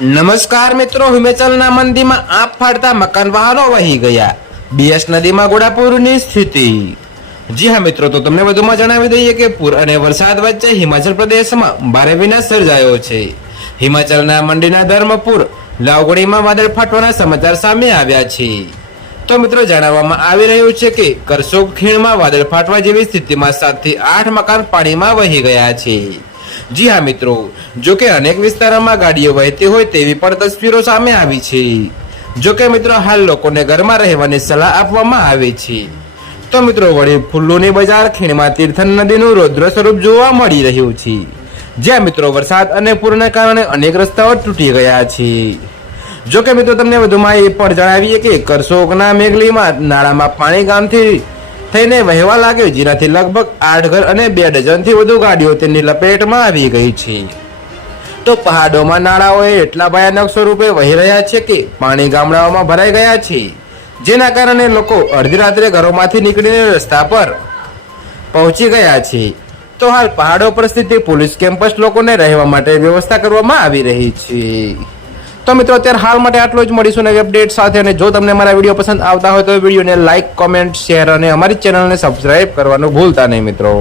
નમસ્કાર મિત્રો, હિમાચલના મંદીમાં આંખ ફાડતા મકાન વાહનો વહી ગયા. બીએસ નદીમાં ઘોડાપૂરની સ્થિતિ. જી હા મિત્રો, તો તમને વધુમાં જણાવી દઈએ કે પૂર અને વરસાદ વચ્ચે હિમાચલ પ્રદેશમાં ભારે વિનાશ સર્જાયો છે. હિમાચલના મંડીના ધર્મપુર લાવગડીમાં વાદળ ફાટવાના સમાચાર સામે આવ્યા છે. તો મિત્રો, જણાવવામાં આવી રહ્યું છે કે કરસોગ ખીણમાં વાદળ ફાટવા જેવી સ્થિતિમાં 7 થી 8 મકાન પાણીમાં વહી ગયા છે. જી હા મિત્રો, જો કે અનેક વિસ્તારોમાં ગાડીઓ વહેતી હોય તેવી પણ તસવીરો સામે આવી છે. જો કે મિત્રો, હાલ લોકોને ઘરમાં રહેવાની સલાહ આપવામાં આવે છે. તો મિત્રો, વળી ફુલ્લુની બજાર ખીણમાં તીર્થન નદીનું રૌદ્ર સ્વરૂપ જોવા મળી રહ્યું છે. જ્યાં મિત્રો વરસાદ અને પૂરના કારણે અનેક રસ્તાઓ તૂટી ગયા છે. જો કે મિત્રો, તમને વધુમાં એ પણ જણાવીએ કે કરસોગના મેઘલીમાં નાળામાં પાણી ગામથી થઈને વહેવા લાગ્યો, જેનાથી લગભગ 8 ઘર અને 2 ડઝનથી વધુ ગાડીઓ તેની લપેટમાં આવી ગઈ છે. તો પહાડોમાં નાળાઓએ એટલા ભયાનક સ્વરૂપે વહી રહ્યા છે કે પાણી ગામડાઓમાં ભરાઈ ગયા છે, જેના કારણે લોકો અડધી રાત્રે ઘરોમાંથી નીકળીને રસ્તા પર પહોંચી ગયા છે. તો હાલ પહાડો પર સ્થિત પોલીસ કેમ્પસ લોકોને રહેવા માટે વ્યવસ્થા કરવામાં આવી રહી છે. તો મિત્રો, અત્યારે હાલ માટે આટલું જ. મળીશું નવી અપડેટ સાથે. અને જો તમને મારા વિડીયો પસંદ આવતા હોય તો વિડીયોને લાઇક, કોમેન્ટ, શેર અને અમારી ચેનલને સબસ્ક્રાઇબ કરવાનું ભૂલતા નહીં મિત્રો.